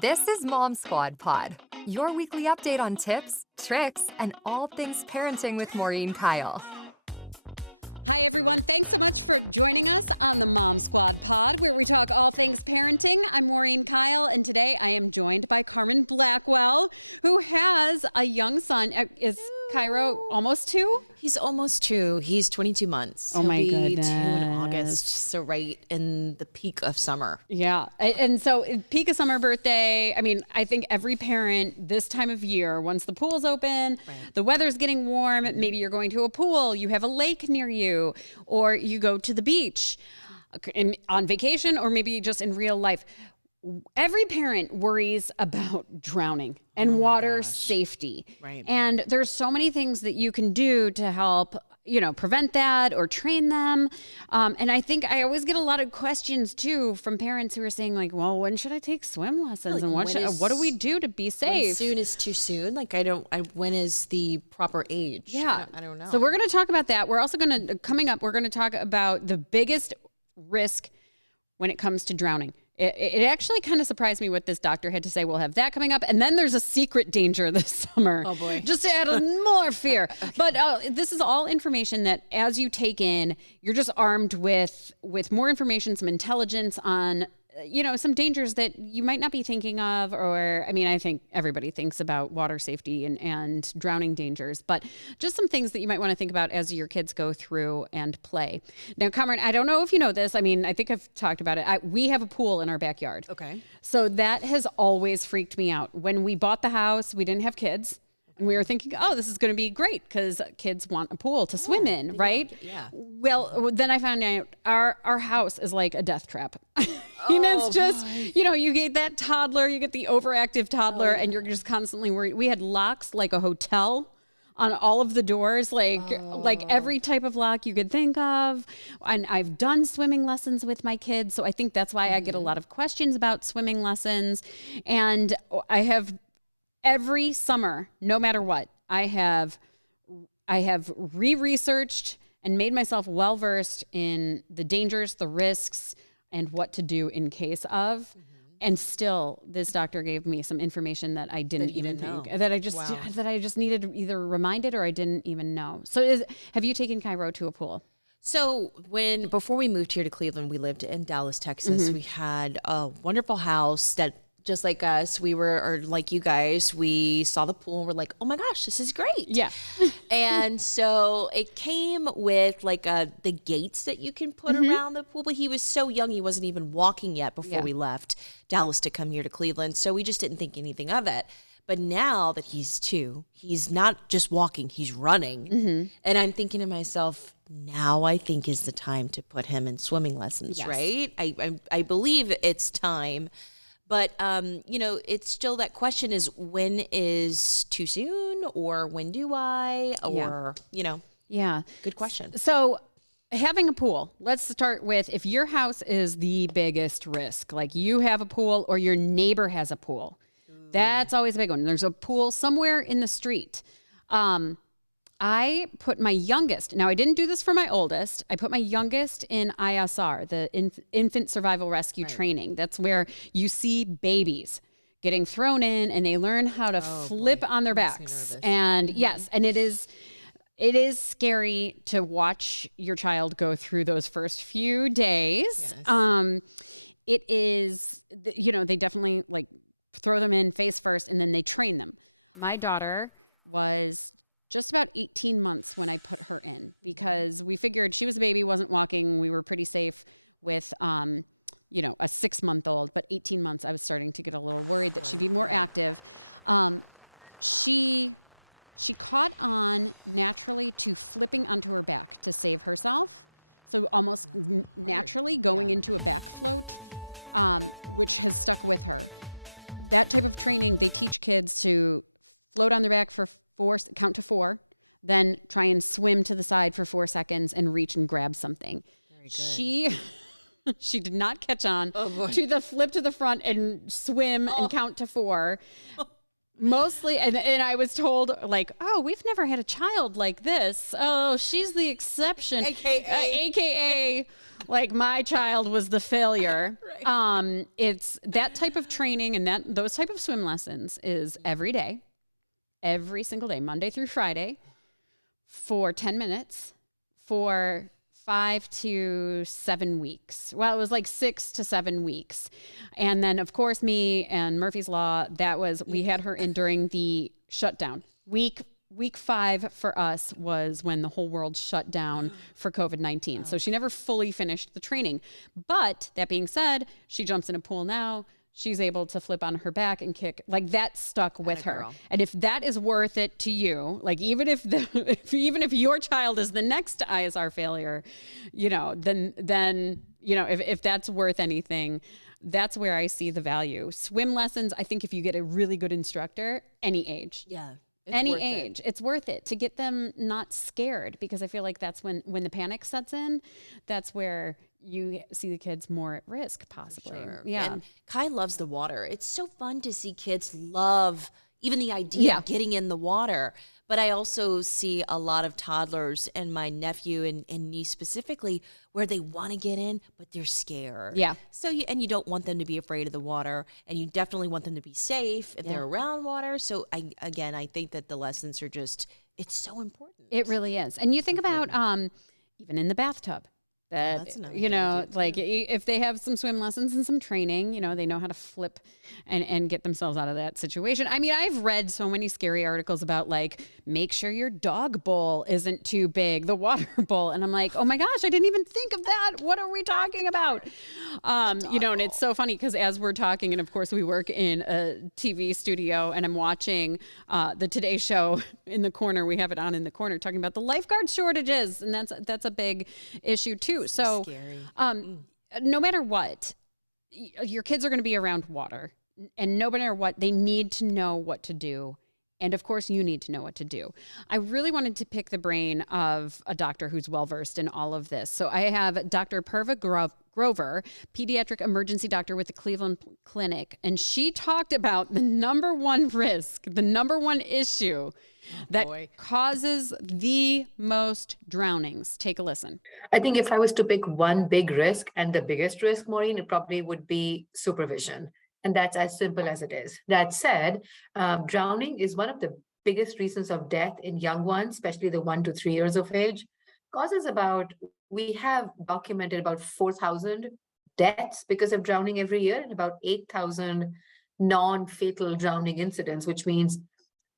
This is Mom Squad Pod, your weekly update on tips, tricks, and all things parenting with Maureen Kyle. Hi, everyone. Thanks so much for joining us on the Mom Squad Pod, where we talk all things parenting. I'm Maureen Kyle, and today I am joined by Carmen Blackwell, who has a young son. Is Cairo almost 2? He's almost 2. He's 22 months. Oh, my goodness. 2 in August, so right in the peak of summer. Yeah. And so peak of summer birthday, I mean, I think every parent this time of year, once the pool's open, the weather's getting warm, maybe you're going to a pool, you have a lake near you, or you go to the beach on vacation, or maybe just in real life. Every parent worries about drowning and water safety. Right. And there's so many things that you can do to help, prevent that or train them. And I think I always get a lot of questions too from parents who are saying like, well, when should I take swim lessons? And what do we do to be safe? When soon is too soon? Like when is the proper age? Yeah. I don't know. So we're going to talk about that. We're also we're going to talk about the biggest risk when it comes to drowning. It actually kind of surprised me what this doctor had to say. We'll have that coming up. And then there's a secret danger this summer. Oh, boy. Just to add more fear. But this is all information that as you take in, you're just armed with more information, some intelligence on, some dangers that you might not be thinking of. Or, I mean, I think everybody thinks about water safety and drowning dangers. But just some things that you might want to think about as your kids go through and play. Now, Cameron, I don't know if you know this. I mean, I think I've talked about it. We have a pool in our backyard. Okay. So that has always freaked me out. When we bought the house, we didn't have kids. And we were thinking, oh, this is going to be great because kids want a pool to swim in, right? Yeah. Well, then I found out our house is like a death trap. It's just, you get that toddler, you get the overactive toddler, and you're just constantly worried. We had locks like a hotel on all of the doors, like every type of lock you could think of. And I've done swimming lessons with my kids, so I think that's why I get a lot of questions about swimming lessons. And I have every summer, no matter what, I have re-researched and made myself well-versed in the dangers, the risks, and what to do in case of. And still, this doctor gave me some information that I didn't even think, that I just needed either reminded or I didn't even know. So have you taken Cairo to a pool? So before we moved here to Cleveland, we lived in Dallas, Texas. We had a wonderful house that, just like us, or like you guys, we saw the pool and we're like, oh my gosh, this is great. Yeah. And so it came with like the gates that you can put around the pool. But he was so young, he wasn't even walking yet before we left Dallas to come here to Cleveland. So we just didn't think anything of it. But now that he's 2, he's not just walking, he's running. And I'm thinking to myself, now I think is the time to put him in swimming lessons, right? I believe it's time. But, it's still that question is, when is too soon, or when do I, or, Yeah. Good question. So having a pool, let's start with if your house is the biggest risk, like you have a pool or your neighbor has a pool. That's always a big one. There's a pool somewhere in the street. I put my youngest, now I didn't do this for my oldest, I put my youngest in ISR, the Infant Survival Rescue Training. That's where you see babies getting thrown in and they learn how to flip on their backs. And yes, and it is scary to watch your child go through those first few days. Yes. It is, they definitely like throw them in face first and then they train them. My daughter was just about 18 months when I put her in because we figured she was a baby, wasn't walking. We were pretty safe with, a 6-month-old, but 18 months, I was starting to get a little worried that she'd be more active. She caught on naturally to flipping onto her back to save herself. So almost naturally going into a back float, which has stuck with her. That type of training, they teach kids to float on their back for count to 4, then try and swim to the side for 4 seconds and reach and grab something. Very good. She did not catch on to the flip to the front and swim and count to 4. Mostly, and I was told, like, oh, we've never had a child like this. Oh, she's the exception. AKA, like, my child was the failure. Right. It's that type of training and those type of swim lessons is every day, every single day, Monday through Friday, for 10 minutes for 5 to 7 weeks. Well, it was like 6 to 7 weeks. And then, of course, me and Murphy's Law, we had her in during the shutdown. Week 5 for us was when the whole world shut down for COVID-19. So she never fully finished the training. But that being said, she jumps in a pool now. She's able to flip on her back and kick. Like, that stuck with her. And if that is worth it to you, like, even if your child is the next ISR failure, then if that's worth anything, that's where I see the value. Swim lessons, I think if you get a really good instructor, any age. Yeah. Any age, it's worth it to get them not scared, because I feel like that's when the panic sets in, that's where you see the kids more at risk, possibly. Sure. Yeah. And Kai loves the water. It's so fun to see kids love even the idea of getting in the water. But I also see a lot of toddlers, and my nephew and niece specifically, where they want to get in, but they're scared. Yeah. So you don't want them to be afraid of the water, and you definitely want them to be safe if they're around water. So I think that the lessons are it's so important. It really is. And you think about even in the bathtub. That, like, if they have some swim lessons and some training, they know how to flip and get themselves out of that situation. I mean, I've read so many scary articles about, like, make sure your dog bowl isn't too big, the water bowl. And I'm like, oh my gosh, I didn't even think of that. What are we talking about? And it's so funny because as we're talking, and of course we work in a TV studio, and I'm watching the Today Show in the corner. We have it on in the corner talking about the lifeguard shortages. And that's a big issue too. So no matter what, your kids are going to be around water, and no matter what, they need to know what to do. And of course, you need to know what to do. I really wanted to pick the brain of a doctor who's well-versed in all of this. So I have Dr. Purva Grover, pediatric emergency doctor with the Cleveland Clinic. And she talked about the number one risk, the number one issue that causes the most drownings. Take a listen. I think if I was to pick one big risk, and the biggest risk, Maureen, it probably would be supervision. And that's as simple as it is. That said, drowning is one of the biggest reasons of death in young ones, especially the 1 to 3 years of age. We have documented about 4,000 deaths because of drowning every year, and about 8,000 non-fatal drowning incidents, which means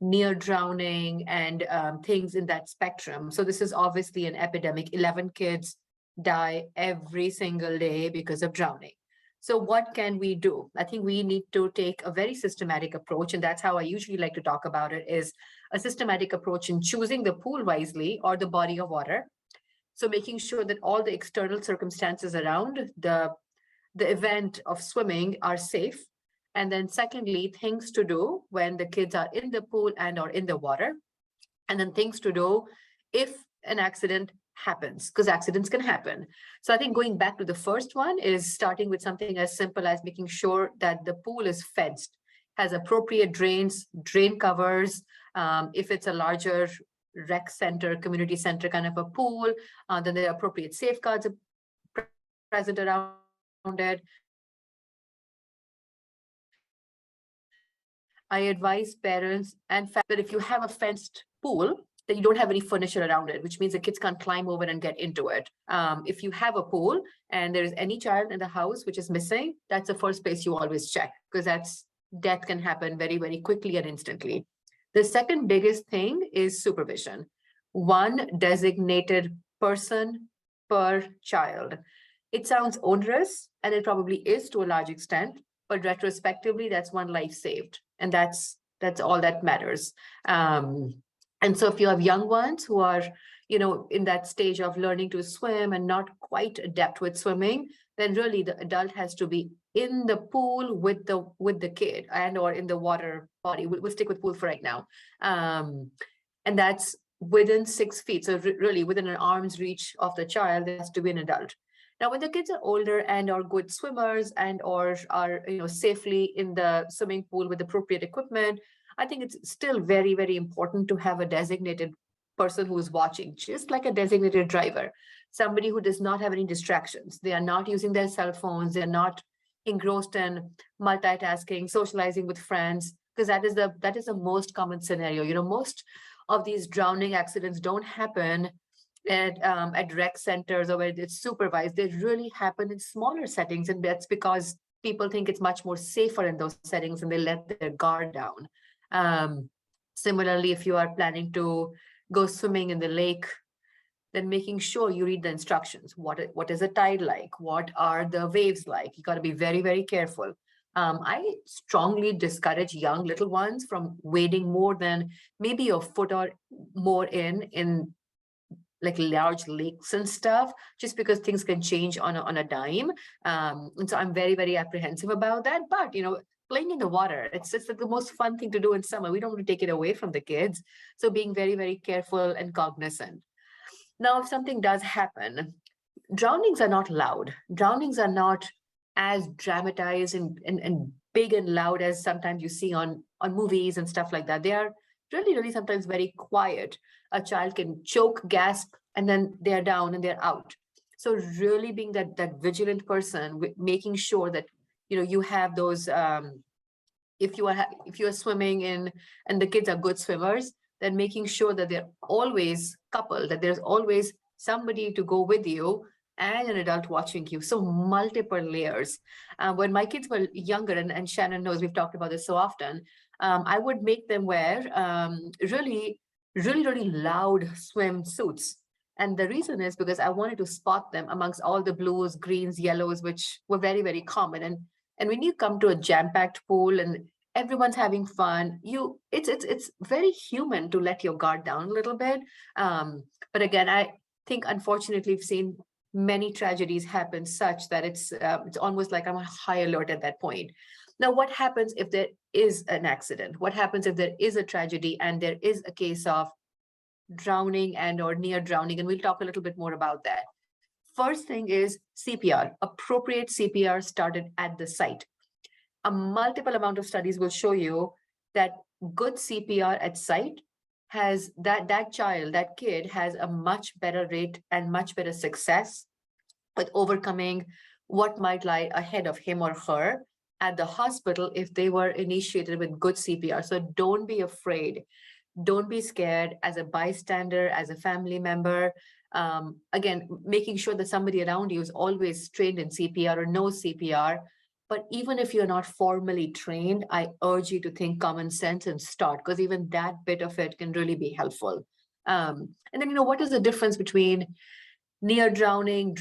near drowning and things in that spectrum. So this is obviously an epidemic. 11 kids die every single day because of drowning. So what can we do? I think we need to take a very systematic approach, and that's how I usually like to talk about it, is a systematic approach in choosing the pool wisely or the body of water. So making sure that all the external circumstances around the event of swimming are safe. And then secondly, things to do when the kids are in the pool and or in the water. And then things to do if an accident happens, because accidents can happen. So I think going back to the first one is starting with something as simple as making sure that the pool is fenced, has appropriate drains, drain covers. If it's a larger rec center, community center kind of a pool, then the appropriate safeguards are present around it. I advise parents and that if you have a fenced pool, that you don't have any furniture around it, which means the kids can't climb over and get into it. If you have a pool and there is any child in the house which is missing, that's the first place you always check, because death can happen very, very quickly and instantly. The second biggest thing is supervision. One designated person per child. It sounds onerous, and it probably is to a large extent, but retrospectively, that's one life saved. And that's all that matters. And so if you have young ones who are, in that stage of learning to swim and not quite adept with swimming, then really the adult has to be in the pool with the kid and or in the water body. We'll stick with pool for right now. And that's within 6 feet. So really within an arm's reach of the child, there has to be an adult. Now, when the kids are older and are good swimmers and or are safely in the swimming pool with appropriate equipment, I think it's still very, very important to have a designated person who is watching, just like a designated driver, somebody who does not have any distractions. They are not using their cell phones. They're not engrossed in multitasking, socializing with friends, because that is the most common scenario. Most of these drowning accidents don't happen at rec centers or where it's supervised. They really happen in smaller settings, and that's because people think it's much more safer in those settings and they let their guard down. Similarly, if you are planning to go swimming in the lake, then making sure you read the instructions. What is a tide like? What are the waves like? You got to be very, very careful. I strongly discourage young little ones from wading more than maybe a foot or more in like large lakes and stuff, just because things can change on a dime. And so I'm very, very apprehensive about that. But, playing in the water, it's like the most fun thing to do in summer. We don't want to take it away from the kids. So being very, very careful and cognizant. Now, if something does happen, drownings are not loud. Drownings are not as dramatized and big and loud as sometimes you see on movies and stuff like that. They are really, really sometimes very quiet. A child can choke, gasp, and then they're down and they're out. So really being that vigilant person, making sure that you have those. If you are swimming in and the kids are good swimmers, then making sure that they're always coupled, that there's always somebody to go with you and an adult watching you. So multiple layers. When my kids were younger, and Shannon knows we've talked about this so often, I would make them wear really, really, really loud swim suits. And the reason is because I wanted to spot them amongst all the blues, greens, yellows, which were very, very common. And when you come to a jam-packed pool and everyone's having fun, it's very human to let your guard down a little bit. But again, I think unfortunately we've seen many tragedies happen such that it's almost like I'm on high alert at that point. Now, what happens if there is an accident? What happens if there is a tragedy and there is a case of drowning and or near drowning? And we'll talk a little bit more about that. First thing is CPR. Appropriate CPR started at the site. A multiple amount of studies will show you that good CPR at site has that kid has a much better rate and much better success with overcoming what might lie ahead of him or her at the hospital if they were initiated with good CPR. So don't be afraid. Don't be scared as a bystander, as a family member. Again, making sure that somebody around you is always trained in CPR or knows CPR. But even if you're not formally trained, I urge you to think common sense and start, because even that bit of it can really be helpful. And then, what is the difference between near drowning,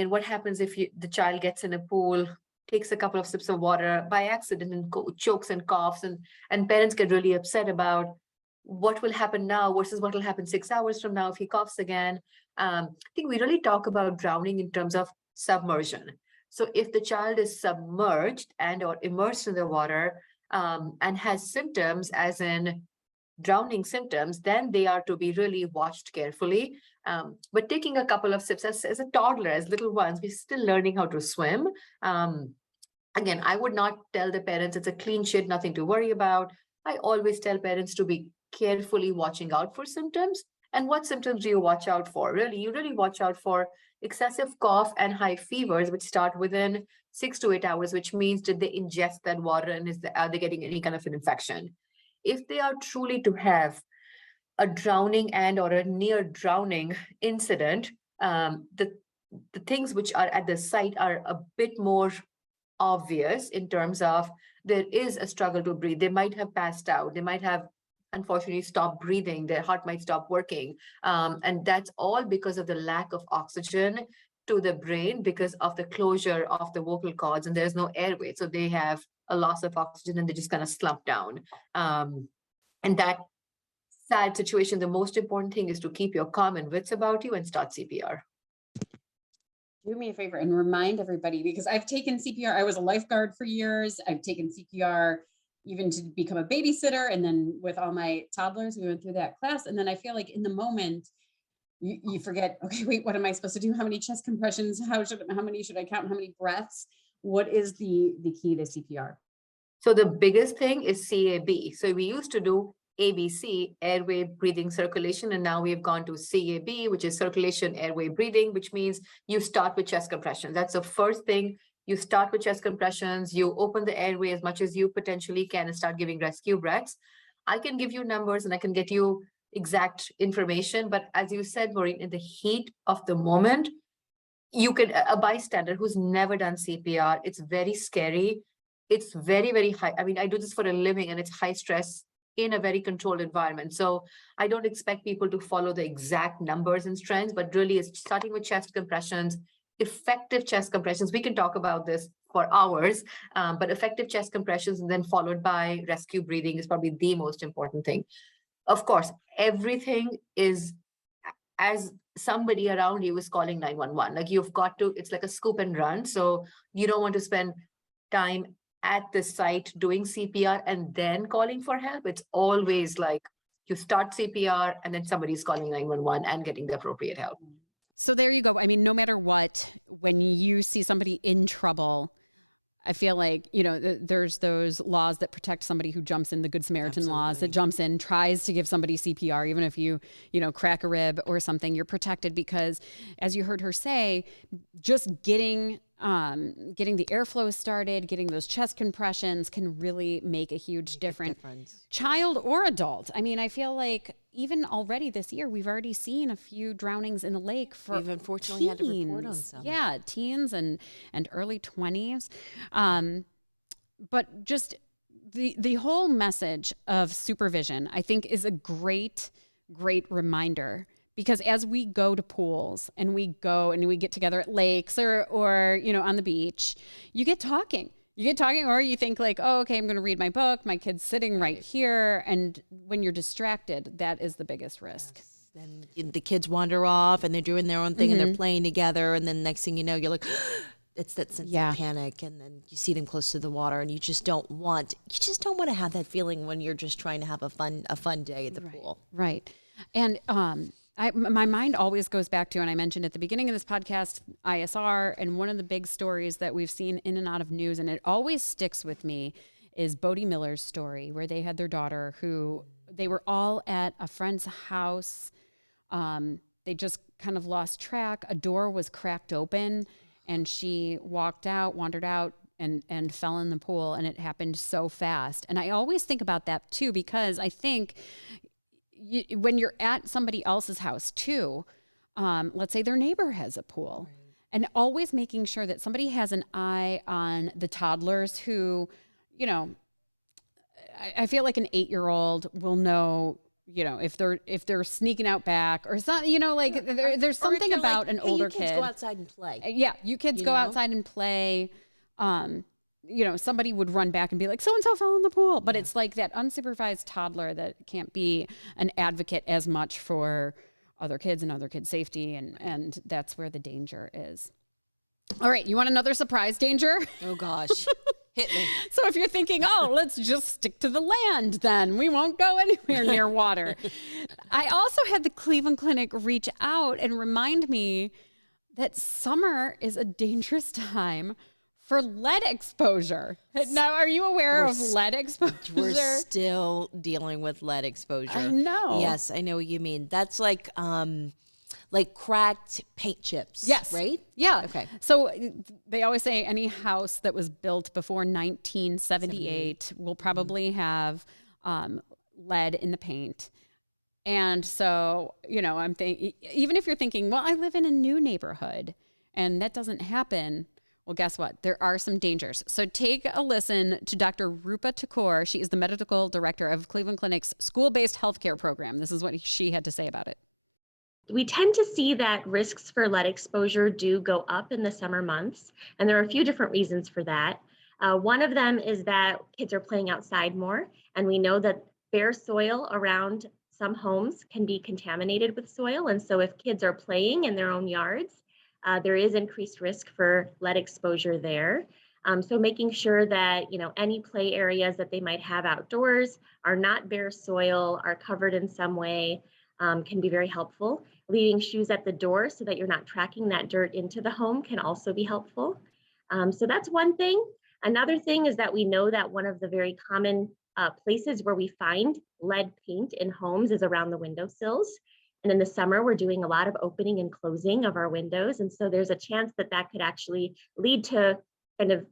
and what happens if the child gets in a pool, takes a couple of sips of water by accident and chokes and coughs, and parents get really upset about what will happen now versus what will happen 6 hours from now if he coughs again. I think we really talk about drowning in terms of submersion. So if the child is submerged and or immersed in the water and has symptoms as in drowning symptoms, then they are to be really watched carefully. But taking a couple of sips as a toddler, as little ones, we're still learning how to swim. Again, I would not tell the parents it's a clean sheet, nothing to worry about. I always tell parents to be carefully watching out for symptoms. And what symptoms do you watch out for? You really watch out for excessive cough and high fevers, which start within 6 to 8 hours, which means did they ingest that water and are they getting any kind of an infection? If they are truly to have a drowning and or a near drowning incident, the things which are at the site are a bit more obvious in terms of there is a struggle to breathe. They might have passed out. They might have unfortunately stopped breathing. Their heart might stop working. And that's all because of the lack of oxygen to the brain because of the closure of the vocal cords, and there's no airway. So they have a loss of oxygen and they just kind of slump down. And that sad situation, the most important thing is to keep your calm and wits about you and start CPR. Do me a favor and remind everybody, because I've taken CPR. I was a lifeguard for years. I've taken CPR even to become a babysitter. And then with all my toddlers, we went through that class. And then I feel like in the moment, you forget, okay, wait, what am I supposed to do? How many chest compressions? How many should I count? How many breaths? What is the key to CPR? So the biggest thing is CAB. So we used to do ABC, airway, breathing, circulation, and now we've gone to CAB, which is circulation, airway, breathing, which means you start with chest compressions. That's the first thing. You start with chest compressions, you open the airway as much as you potentially can and start giving rescue breaths. I can give you numbers and I can get you exact information, but as you said, Maureen, in the heat of the moment, you can, a bystander who's never done CPR, it's very scary. It's very, very high. I mean, I do this for a living and it's high stress in a very controlled environment. So I don't expect people to follow the exact numbers and strengths, but really it's starting with chest compressions, effective chest compressions. We can talk about this for hours, but effective chest compressions and then followed by rescue breathing is probably the most important thing. Of course, everything is as somebody around you is calling 911. Like you've got to, it's like a scoop and run. So you don't want to spend time at the site doing CPR and then calling for help. It's always like you start CPR and then somebody's calling 911 and getting the appropriate help. So there you go. I mean, no matter what, when you see somebody in trouble, I feel like, you know, there's those laws that protect somebody who jumps in, the Good Samaritan laws, that jumps in, tries to give somebody CPR, even if you know, crack a rib or something, you're protected because, as you heard her say, just getting the airflow started, getting those chest compressions can really make a huge difference. Child or adult. I mean, I feel like even already this year, we've already seen a few drownings in the lake for We've unfortunately had to report on some. Yeah, teens and early 20s. But just the whole message of supervision, I think, is a great reminder. Because as we go to pools and we get together at lakes or you know, on the beach, you get talking. Or you think like, oh, okay, I'm going to read my book. My kid's sitting right here. And when you're distracted, that is the biggest risk. Yes. Then the kids wander off and they're doing their own thing and they're playing together. And then next thing you know, you're like, it's that sense of panic. And then you see them close to the water and you just don't want to have that feeling when you're just trying to have a fun day at the pool. Right. And, my mind always goes back to, and I mentioned at the beginning of this podcast, ISR, and one of the big stories that we've seen in and out of news, and it always sticks with me, is Bodie Miller's story, where they had their daughter who, they were all at a friend's house. They just kind of lost track. A door was cracked open, and she wandered out, and fell in the pool, and it happened so fast. And I always think about that too, because I think when you're at somebody else's house too, let's say their neighbor has a pool, and always making sure that somebody has an eye on the toddlers who, you know, I feel like an 8-year-old will know, you know, if they're sneaking out back or something, you know, like there's something about an older kid. Go outside and play. Yeah, you kids go outside and play. You know, somebody would run back and be like, so-and-so fell in the pool. But it's like that unsupervised toddler that can't be an advocate as much for other kids and other kids' safety. And that's where the danger is. All right. You want another surprise danger? Oh, gosh. Hit me. So if you're thinking, oh, let's just stick to the land, then we won't go anywhere near water. I also had the Cleveland Clinic reach out and remind me that summer is a dangerous time for lead exposure. Now, are you aware of lead exposure? We're still dealing with lead exposure. I know. Yes, I know what you mean. That's like cracked paint chips. Yes. Right? Yeah. Okay. So they always say any house that was built before 1978 will probably have lead in the paint. And so, you know, I'm thinking, even if you're thinking, well, I live in a new neighborhood and that doesn't happen. Well, guess what? There are some dangers. So take a listen to Dr. Rupa Thakur. She is the medical director of Cleveland Clinic's school-based healthcare program. This is what she had to say about it. We tend to see that risks for lead exposure do go up in the summer months, and there are a few different reasons for that. One of them is that kids are playing outside more, and we know that bare soil around some homes can be contaminated with soil, and so if kids are playing in their own yards, there is increased risk for lead exposure there. So making sure that, you know, any play areas that they might have outdoors are not bare soil, are covered in some way, can be very helpful. Leaving shoes at the door so that you're not tracking that dirt into the home can also be helpful. So that's one thing. Another thing is that we know that one of the very common places where we find lead paint in homes is around the windowsills. And in the summer, we're doing a lot of opening and closing of our windows. And so there's a chance that that could actually lead to kind of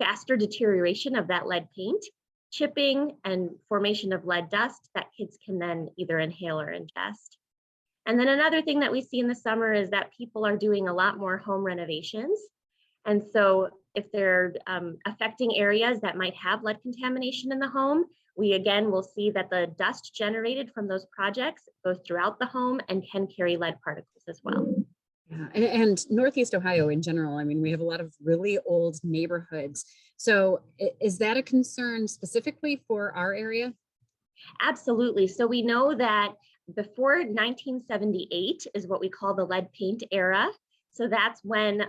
faster deterioration of that lead paint, chipping and formation of lead dust that kids can then either inhale or ingest. And then another thing that we see in the summer is that people are doing a lot more home renovations. And so if they're affecting areas that might have lead contamination in the home, we again will see that the dust generated from those projects goes throughout the home and can carry lead particles as well. Yeah, and Northeast Ohio in general, I mean, we have a lot of really old neighborhoods. So is that a concern specifically for our area? Absolutely. So we know that before 1978 is what we call the lead paint era. So that's when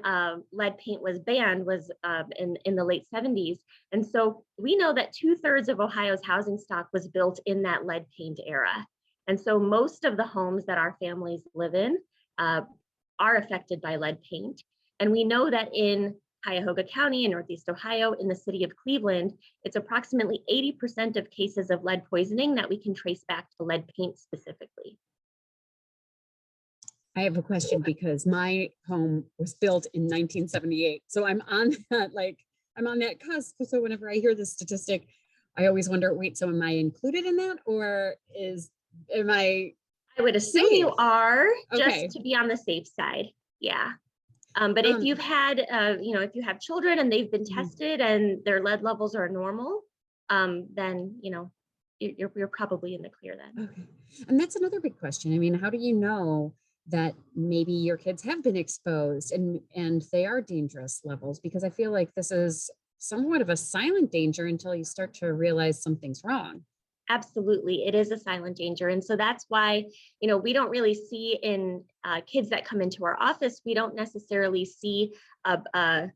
lead paint was banned, was in the late 70s. And so we know that 2/3 of Ohio's housing stock was built in that lead paint era. And so most of the homes that our families live in are affected by lead paint. And we know that in Cuyahoga County in Northeast Ohio, in the city of Cleveland, it's approximately 80% of cases of lead poisoning that we can trace back to lead paint specifically. I have a question because my home was built in 1978. So I'm on that cusp. So whenever I hear this statistic, I always wonder, wait, so am I included in that? Or am I? I would assume you are, Okay. just to be on the safe side. Yeah. But if you've had, if you have children and they've been tested and their lead levels are normal, then, you're probably in the clear then. Okay. And that's another big question. I mean, how do you know that maybe your kids have been exposed and they are dangerous levels? Because I feel like this is somewhat of a silent danger until you start to realize something's wrong. Absolutely. It is a silent danger. And so that's why, we don't really see in kids that come into our office, we don't necessarily see a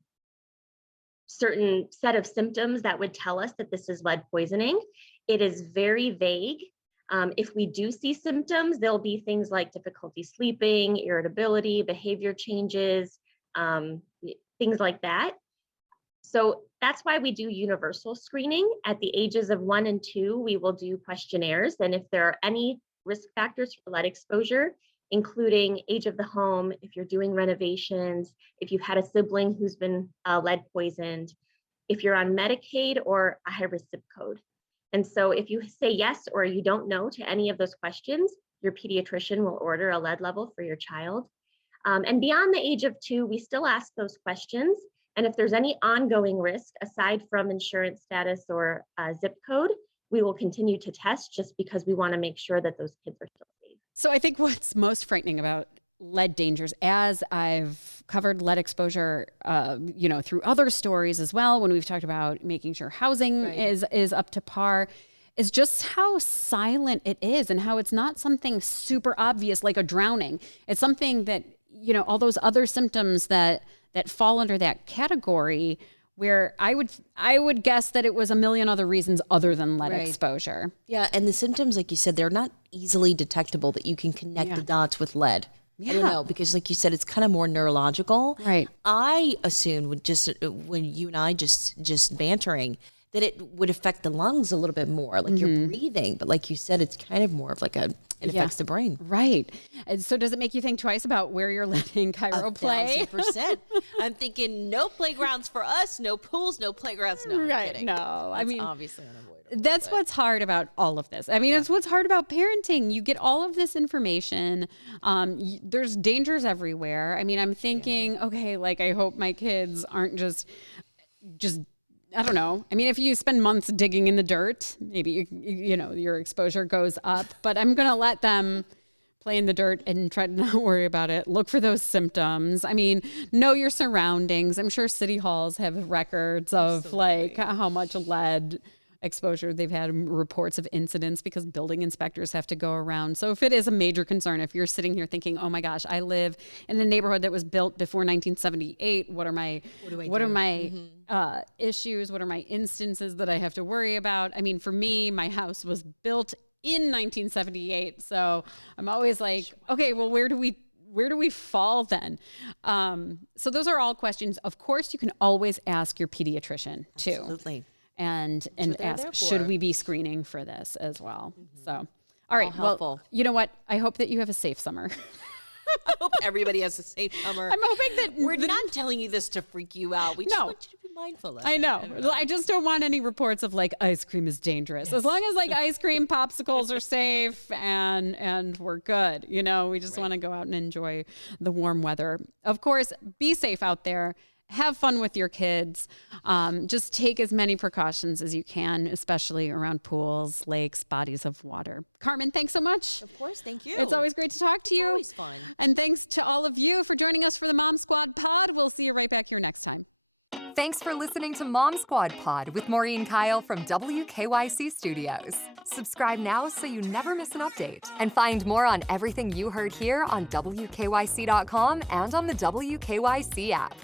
certain set of symptoms that would tell us that this is lead poisoning. It is very vague. If we do see symptoms, there'll be things like difficulty sleeping, irritability, behavior changes, things like that. So that's why we do universal screening. At the ages of 1 and 2, we will do questionnaires. And if there are any risk factors for lead exposure, including age of the home, if you're doing renovations, if you've had a sibling who's been lead poisoned, if you're on Medicaid or a high-risk zip code. And so if you say yes or you don't know to any of those questions, your pediatrician will order a lead level for your child. And beyond the age of 2, we still ask those questions. And if there's any ongoing risk, aside from insurance status or zip code, we will continue to test just because we want to make sure that those kids are still safe. So I think what's most frightening about lead dangers, as I've covered lead exposure, through other stories as well, when we've talked about making sure housing is up to par, is just how silent it is and how it's not something super obvious like a drowning. It's something that, all those other symptoms that fall under that category, where I would guess that it was a million other reasons other than lead exposure. Yeah, and the symptoms, like you said, they're not easily detectable that you can connect the dots with lead. Yeah. I don't know, because like you said, it's kind of more neurological. Right. I assumed when you and I just bantering that it would affect the lungs a little bit more, like you're breathing. But like you said, it's kind of more of like it affects the brain. Right. And so does it make you think twice about where you're letting Cairo play? 1,000%. I'm thinking no playgrounds for us, no pools, no playgrounds. No, I'm kidding. No, I mean, obviously unavoidable. That's what's hard about all of this. I mean, it's what's hard about parenting. You get all of this information. There's dangers everywhere. I mean, I'm thinking, okay, like I hope my kids aren't just I don't know. I mean, if you spend months digging in the dirt, maybe, your exposure goes up, but I'm going to let them play in the dirt and try to not worry about it. Look for those symptoms. I mean, know your surroundings. I'm sure city halls have records of like how much lead exposure they've had, reports of incidents, because building inspectors have to go around. So if it is a major concern, if you're sitting here thinking, oh my gosh, I live in a neighborhood that was built before 1978, what are my issues? What are my instances that I have to worry about? I mean, for me, my house was built in 1978. So I'm always like, okay, well, where do we where do we fall then? So those are all questions. Of course, you can always ask your pediatrician too. Absolutely. And what they're there ask, should for. we be screening for this as well? So, all right. All Well, helpful. you know what? I hope that you have a safe summer. I hope everybody has a safe summer. I'm hoping that We're not telling you this to freak you out. We just No. want you to be mindful of I it. know. I just don't want any reports of like ice cream is dangerous. As long as like ice cream popsicles are safe and we're good. You know, we just want to go out and enjoy the warm weather. Of course, be safe out there. Have fun with your kids. Just take as many precautions as you can, especially around pools, lakes, bodies of water. Carmen, thanks so much. Of course, thank you. It's always great to talk to you. always fun. And thanks to all of you for joining us for the Mom Squad Pod. We'll see you right back here next time. Thanks for listening to Mom Squad Pod with Maureen Kyle from WKYC Studios. Subscribe now so you never miss an update. And find more on everything you heard here on WKYC.com and on the WKYC app.